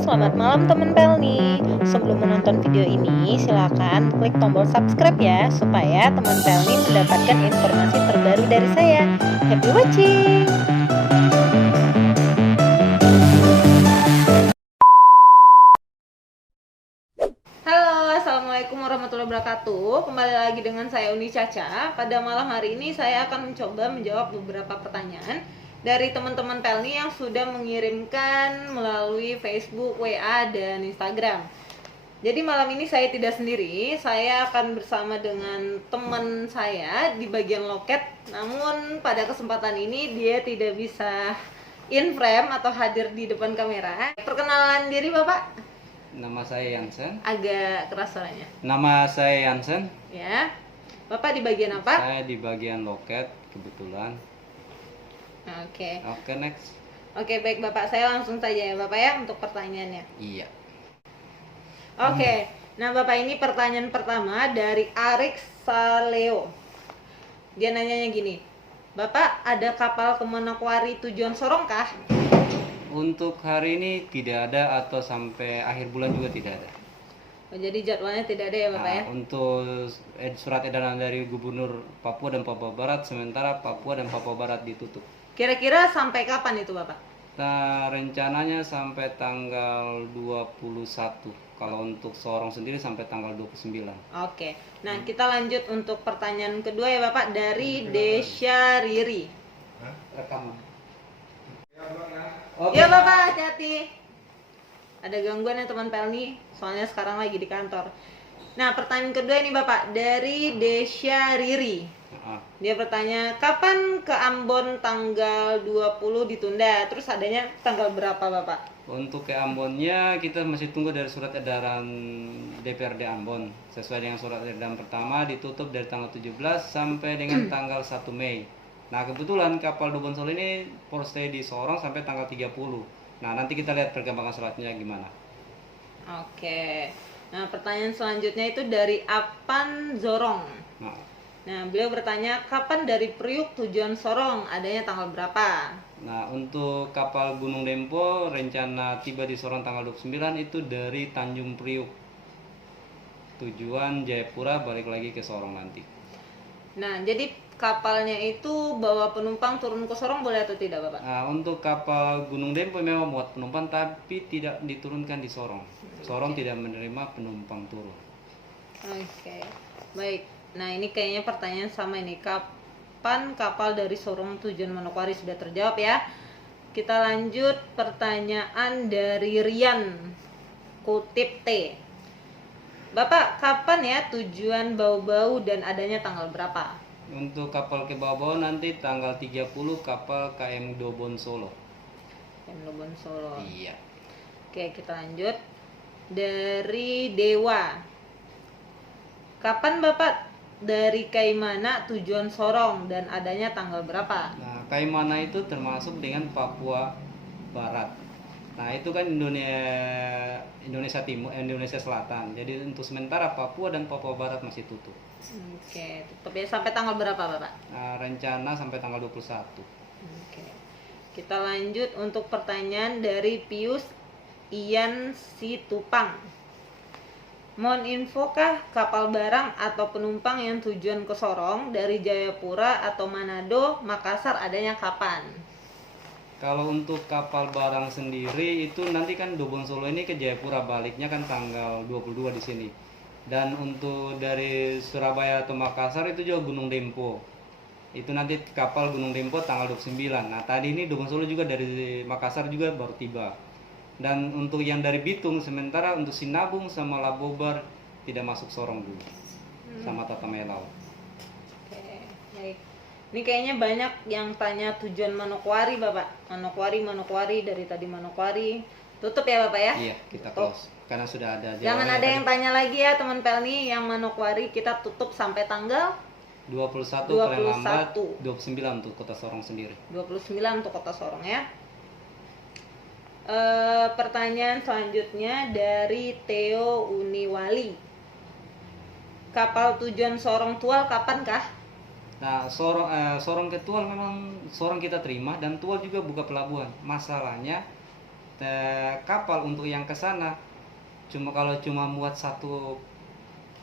selamat malam teman Pelni. Sebelum menonton video ini, silakan klik tombol subscribe ya, supaya teman Pelni mendapatkan informasi terbaru dari saya. Happy watching! Halo, Assalamualaikum warahmatullahi wabarakatuh. Kembali lagi dengan saya Uni Caca. Pada malam hari ini saya akan mencoba menjawab beberapa pertanyaan dari teman-teman Pelni yang sudah mengirimkan melalui Facebook, WA, dan Instagram. Jadi malam ini saya tidak sendiri, saya akan bersama dengan teman saya di bagian loket. Namun pada kesempatan ini dia tidak bisa in frame atau hadir di depan kamera. Perkenalan diri Bapak? Nama saya Yansen. Agak keras suaranya. Nama saya Yansen. Ya. Bapak di bagian apa? Saya di bagian loket kebetulan. Oke. Oke, next. Oke, baik Bapak. Saya langsung saja ya Bapak ya untuk pertanyaannya. Iya. Oke. Nah, Bapak, ini pertanyaan pertama dari Arik Saleo. Dia nanyanya gini. Bapak, ada kapal ke Manokwari tujuan Sorong kah? Untuk hari ini tidak ada atau sampai akhir bulan juga tidak ada. Oh, jadi jadwalnya tidak ada ya Bapak ya? Untuk surat edaran dari Gubernur Papua dan Papua Barat, sementara Papua dan Papua Barat ditutup. Kira-kira sampai kapan itu Bapak? Nah, rencananya sampai tanggal 21. Kalau untuk Sorong sendiri sampai tanggal 29. Oke. Nah, kita lanjut untuk pertanyaan kedua ya Bapak dari Desya Riri. Rekaman. Ya Bapak, hati-hati. Ada gangguan ya teman Pelni, soalnya sekarang lagi di kantor. Nah, pertanyaan kedua ini Bapak dari Desya Riri. Dia bertanya, kapan ke Ambon tanggal 20 ditunda? Terus adanya tanggal berapa Bapak? Untuk ke Ambonnya kita masih tunggu dari surat edaran DPRD Ambon. Sesuai dengan surat edaran pertama ditutup dari tanggal 17 sampai dengan tanggal 1 Mei. Nah, kebetulan kapal Dubon Solo ini stay di Sorong sampai tanggal 30. Nah, nanti kita lihat perkembangan suratnya gimana. Oke. Nah, pertanyaan selanjutnya itu dari Apan Zorong. Nah, beliau bertanya, kapan dari Priuk tujuan Sorong? Adanya tanggal berapa? Nah, untuk kapal Gunung Dempo rencana tiba di Sorong tanggal 29 itu dari Tanjung Priuk. Tujuan Jayapura, balik lagi ke Sorong nanti. Nah, jadi kapalnya itu bawa penumpang turun ke Sorong boleh atau tidak Bapak? Nah, untuk kapal Gunung Dempo memang muat penumpang tapi tidak diturunkan di Sorong. Sorong tidak menerima penumpang turun. Oke, baik. Nah, ini kayaknya pertanyaan sama ini. Kapan kapal dari Sorong tujuan Manokwari? Sudah terjawab ya. Kita lanjut pertanyaan dari Rian kutip T. Bapak, kapan ya tujuan Bau-Bau dan adanya tanggal berapa? Untuk kapal ke Bau-Bau nanti tanggal 30 kapal KM Dobon Solo. KM Dobon Solo. Iya. Oke, kita lanjut. Dari Dewa. Kapan Bapak dari Kaimana tujuan Sorong dan adanya tanggal berapa? Nah, Kaimana itu termasuk dengan Papua Barat. Nah, itu kan Indonesia Timur, Indonesia Selatan. Jadi untuk sementara Papua dan Papua Barat masih tutup. Oke, tutup ya sampai tanggal berapa, Bapak? Nah, rencana sampai tanggal 21. Oke. Kita lanjut untuk pertanyaan dari Pius Ian Situpang. Mohon infokah kapal barang atau penumpang yang tujuan ke Sorong dari Jayapura atau Manado, Makassar adanya kapan? Kalau untuk kapal barang sendiri itu nanti kan Dobon Solo ini ke Jayapura, baliknya kan tanggal 22 di sini. Dan untuk dari Surabaya atau Makassar itu juga Gunung Dempo. Itu nanti kapal Gunung Dempo tanggal 29. Nah, tadi ini Dobon Solo juga dari Makassar juga baru tiba. Dan untuk yang dari Bitung, sementara untuk Sinabung sama Labobar tidak masuk Sorong dulu, sama Tatamelau. Oke, baik. Ini kayaknya banyak yang tanya tujuan Manokwari, Bapak. Manokwari dari tadi Manokwari. Tutup ya, Bapak ya? Iya, kita close. Karena sudah ada jawabannya. Jangan ada yang tanya lagi ya, teman Pelni. Yang Manokwari kita tutup sampai tanggal 21 paling lambat, 29 untuk Kota Sorong sendiri. 29 untuk Kota Sorong ya. Pertanyaan selanjutnya dari Theo Uniwali. Kapal tujuan Sorong Tual kapankah? Nah, Sorong ke Tual memang Sorong kita terima dan Tual juga buka pelabuhan. Masalahnya kapal untuk yang ke sana. Kalau cuma muat satu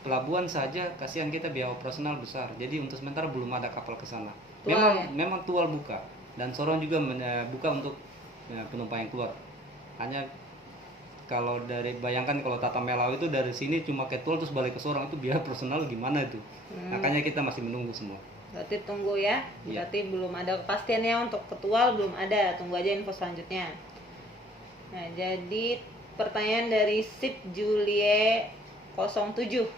pelabuhan saja, kasihan kita biaya operasional besar. Jadi untuk sementara belum ada kapal ke sana. Memang Tual buka dan Sorong juga buka untuk penumpang yang keluar. Hanya kalau bayangkan kalau Tata Melau itu dari sini cuma ke Tual terus balik ke Sorong, itu biaya personal gimana itu? Makanya kita masih menunggu semua. Berarti tunggu ya. Berarti belum ada kepastiannya untuk ke Tual, belum ada. Tunggu aja info selanjutnya. Nah, jadi pertanyaan dari Sip Julie 07.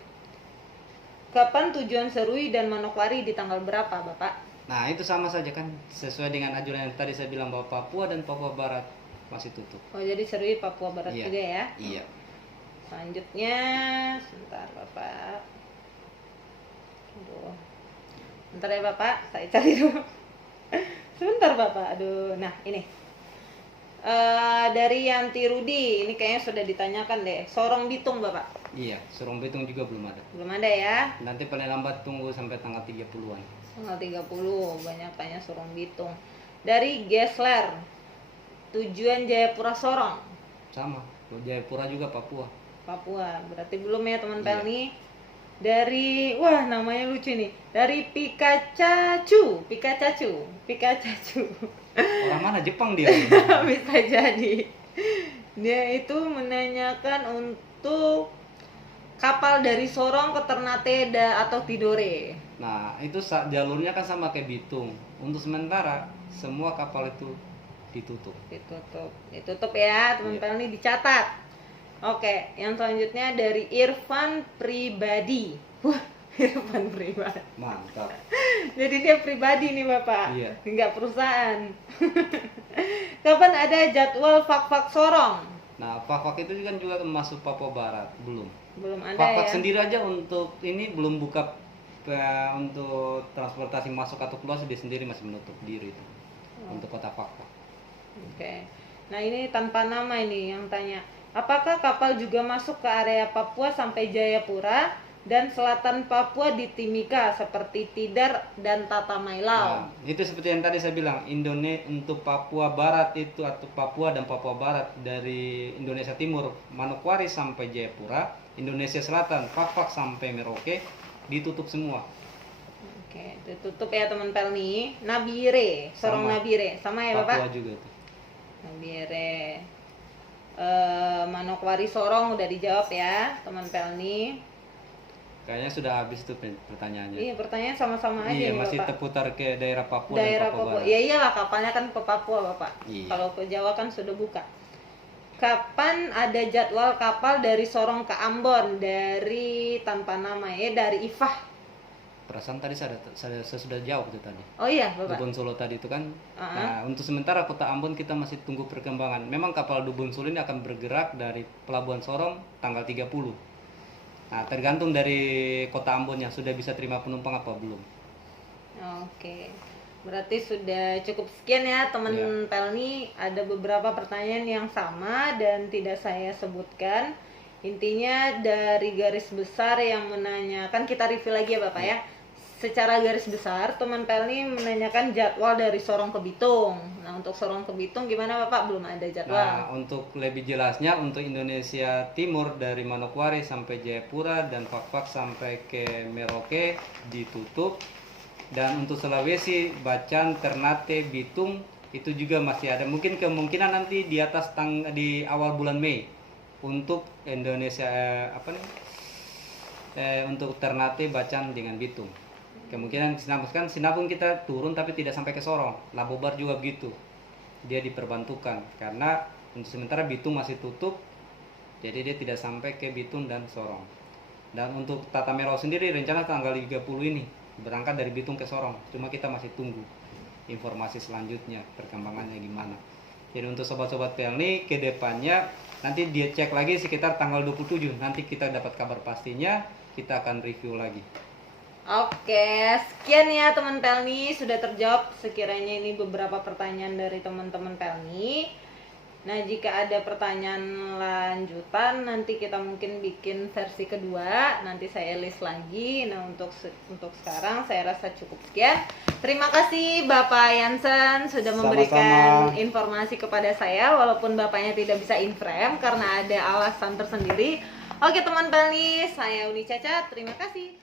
Kapan tujuan Serui dan Manokwari di tanggal berapa, Bapak? Nah, itu sama saja kan, sesuai dengan anjuran yang tadi saya bilang bahwa Papua dan Papua Barat masih tutup. Oh, jadi Serui Papua Barat juga ya? Iya. Selanjutnya, sebentar Bapak. Aduh. Bentar ya Bapak, saya cari dulu. Sebentar Bapak, aduh. Nah, ini. Dari Yanti Rudi, ini kayaknya sudah ditanyakan deh. Sorong Bitung Bapak. Iya, Sorong Bitung juga belum ada. Belum ada ya? Nanti paling lambat tunggu sampai tanggal 30-an. Tanggal 30, banyak tanya Sorong Bitung. Dari Gesler, tujuan Jayapura Sorong. Sama, Jayapura juga Papua. Papua, berarti belum ya teman Pelni. Dari, wah namanya lucu nih. Dari Pikachu. Orang mana? Jepang dia? Bisa jadi. Dia itu menanyakan untuk kapal dari Sorong ke Ternate atau Tidore. Nah, itu jalurnya kan sama kayak Bitung. Untuk sementara semua kapal itu ditutup. Ditutup ya, teman Pelni dicatat. Oke, yang selanjutnya dari Irfan Pribadi. Wah, Irfan Pribadi. Mantap. Jadi dia pribadi nih Bapak. Iya. Enggak perusahaan. Kapan ada jadwal Fak-Fak Sorong? Nah, Fak-Fak itu kan juga masuk Papua Barat, belum. Belum ada Fak-Fak ya. sendiri aja untuk ini belum buka untuk transportasi masuk atau keluar, dia sendiri masih menutup diri itu. Untuk kota Fak-Fak. Oke. Nah, ini tanpa nama ini yang tanya. Apakah kapal juga masuk ke area Papua sampai Jayapura dan selatan Papua di Timika seperti Tidar dan Tata Mailau? Nah, itu seperti yang tadi saya bilang, untuk Papua Barat itu atau Papua dan Papua Barat dari Indonesia Timur, Manokwari sampai Jayapura, Indonesia Selatan, Fak-Fak sampai Merauke ditutup semua. Oke, ditutup ya teman Pelni. Nabire, Sorong Nabire, sama ya Bapak? Papua juga tuh. Nabire. Manokwari Sorong udah dijawab ya teman Pelni. Kayaknya sudah habis tuh pertanyaannya. Iya, pertanyaan sama-sama aja iya, nih masih Bapak. terputar ke daerah Papua Daerah dan Papua Barat. Iya iyalah, kapalnya kan ke Papua Bapak. Iya. Kalau ke Jawa kan sudah buka. Kapan ada jadwal kapal dari Sorong ke Ambon dari tanpa nama dari Ifah? Perasaan tadi saya sudah jawab itu tadi. Oh iya Bapak. Dubon Solo tadi itu kan. Nah, untuk sementara kota Ambon kita masih tunggu perkembangan. Memang kapal Dubon Solo ini akan bergerak dari Pelabuhan Sorong tanggal 30. Nah, tergantung dari kota Ambon yang sudah bisa terima penumpang apa belum. Oke. Berarti sudah cukup sekian ya teman Pelni. Ada beberapa pertanyaan yang sama dan tidak saya sebutkan. Intinya dari garis besar yang menanyakan, kita review lagi ya Bapak ya. Secara garis besar, teman Pelni menanyakan jadwal dari Sorong ke Bitung. Nah, untuk Sorong ke Bitung gimana Bapak? Belum ada jadwal. Nah, untuk lebih jelasnya, untuk Indonesia Timur dari Manokwari sampai Jayapura dan Fak-Fak sampai ke Merauke ditutup. Dan untuk Sulawesi, Bacan, Ternate, Bitung itu juga masih ada. Mungkin kemungkinan nanti di atas di awal bulan Mei untuk Indonesia untuk Ternate, Bacan dengan Bitung. Kemungkinan Sinabung kita turun tapi tidak sampai ke Sorong. Labobar juga begitu. Dia diperbantukan karena untuk sementara Bitung masih tutup. Jadi dia tidak sampai ke Bitung dan Sorong. Dan untuk Tata Melau sendiri rencana tanggal 30 ini berangkat dari Bitung ke Sorong. Cuma kita masih tunggu informasi selanjutnya perkembangannya gimana. Jadi untuk sobat-sobat Pelni ke depannya nanti dia cek lagi sekitar tanggal 27. Nanti kita dapat kabar pastinya, kita akan review lagi. Oke, sekian ya teman Pelni, sudah terjawab sekiranya ini beberapa pertanyaan dari teman-teman Pelni. Nah, jika ada pertanyaan lanjutan, nanti kita mungkin bikin versi kedua. Nanti saya list lagi. Nah, untuk sekarang saya rasa cukup sekian. Terima kasih Bapak Yansen sudah memberikan Sama-sama. informasi kepada saya, walaupun Bapaknya tidak bisa in frame karena ada alasan tersendiri. Oke teman Pelni, saya Uni Caca. Terima kasih.